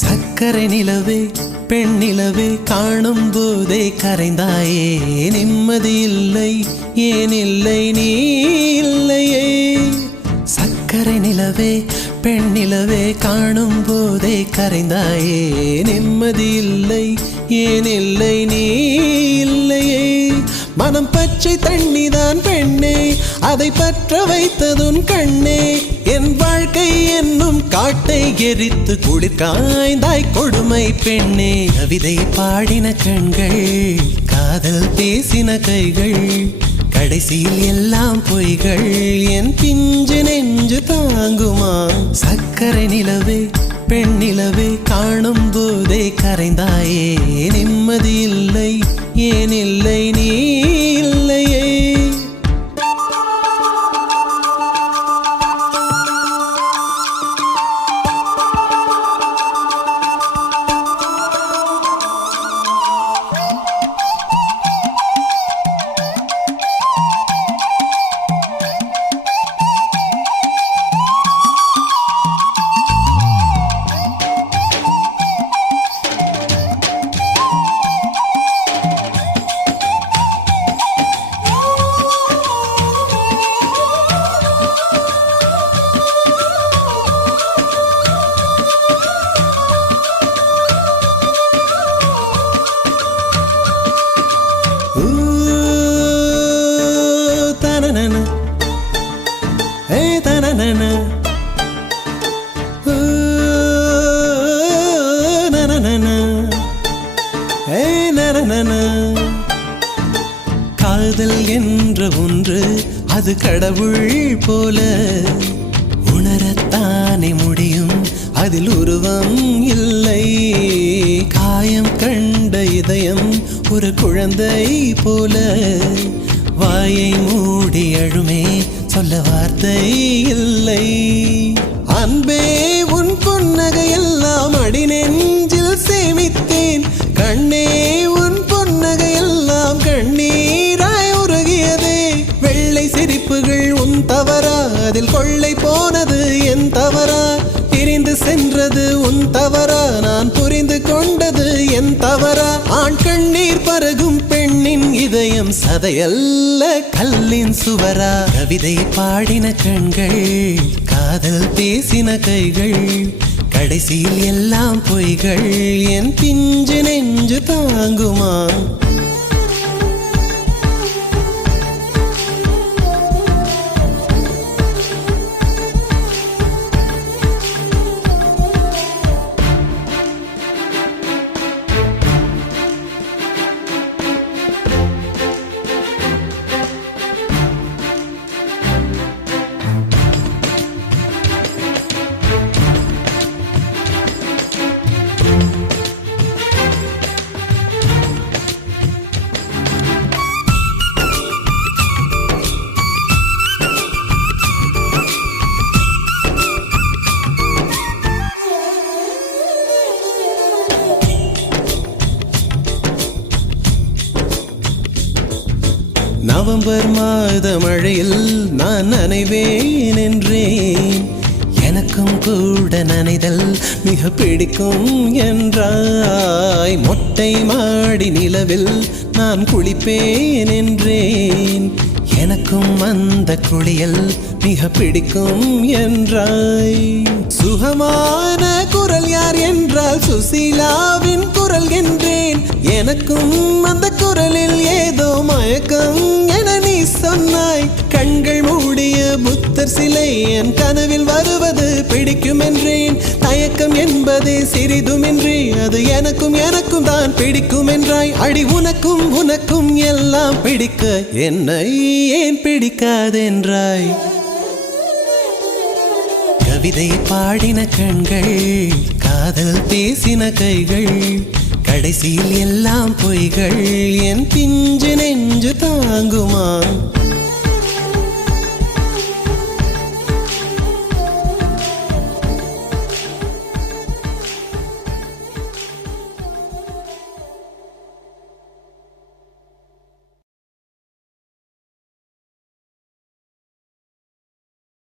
சக்கரை நிலவே பெண் நிலவே காணும் போதே கரைந்தாயே நிம்மதி இல்லை ஏன் இல்லை நீ இல்லையே சக்கரை நிலவே பெண் நிலவே காணும் போதே கரைந்தாயே நிம்மதி இல்லை ஏன் இல்லை நீ இல்லையே மனம் பச்சை தண்ணிதான் பெண்ணே அதை பற்ற வைத்ததுன் கண்ணே என் வாழ்க்கை என்னும் காட்டை எரித்து குளிர் காய்ந்தாய் கொடுமை பெண்ணே கவிதை பாடின கண்கள் காதல் பேசின கைகள் கடைசியில் எல்லாம் பொய்கள் என் பிஞ்சு நெஞ்சு தாங்குமா சக்கரை நிலவே பெண் நிலவே காணும் போதே கரைந்தாயே நிம்மதி இல்லை ஏன் இல்லை நீ இல்லையே காதல் என்ற ஒன்று அது கடவுள் போல உணரத்தானே முடியும் அதில் உருவம் இல்லை காயம் கண்ட இதயம் ஒரு குழந்தை போல வாயை மூடி அழுமே சொல்ல வார்த்தை இல்லை அன்பே உன் புன்னகை எல்லாம் அடி நெஞ்சில் சேமித்தேன் கண்ணே உன் புன்னகை எல்லாம் கண்ணீராய் உருகியதே வெள்ளை சிரிப்புகள் உன் தவறா அதில் கொள்ளை போனது என் தவறா பிரிந்து சென்றது உன் தவறா நான் புரிந்து கொண்டது என் தவறா ஆண் கண்ணீர் பருகும் பெண்ணின் இதயம் சதையல்ல கல்லின் சுவரா கவிதை பாடின கண்கள் காதல் பேசின கைகள் கடைசியில் எல்லாம் பொய்கள் என் பிஞ்சு நெஞ்சு தாங்குமா நவம்பர் மாத மழையில் நான் நனைவேன் என்றேன் எனக்கும் கூட நனைதல் மிக பிடிக்கும் என்றாய் மொட்டை மாடி நிலவில் நான் குளிப்பேன் என்றேன் எனக்கும் அந்த குளியல் மிக பிடிக்கும் என்றாய் சுகமான குரல் யார் என்றால் சுசீலாவின் குரல் என்றேன் எனக்கும் அந்த குரலில் ஏதோ மயக்கம் என நீ சொன்னாய் கண்கள் மூடிய புத்தர் சிலை என் கனவில் வருவது பிடிக்கும் என்றேன் தயக்கம் என்பதே சிறிதுமின்றி அது எனக்கும் எனக்கும் தான் பிடிக்கும் என்றாய் அடி உனக்கும் உனக்கும் எல்லாம் பிடிக்க என்னை ஏன் பிடிக்காதென்றாய் கவிதை பாடின கண்கள் காதல் பேசின கைகள் கடைசியில் எல்லாம் பொய்கள் என் பிஞ்சு நெஞ்சு தாங்குமா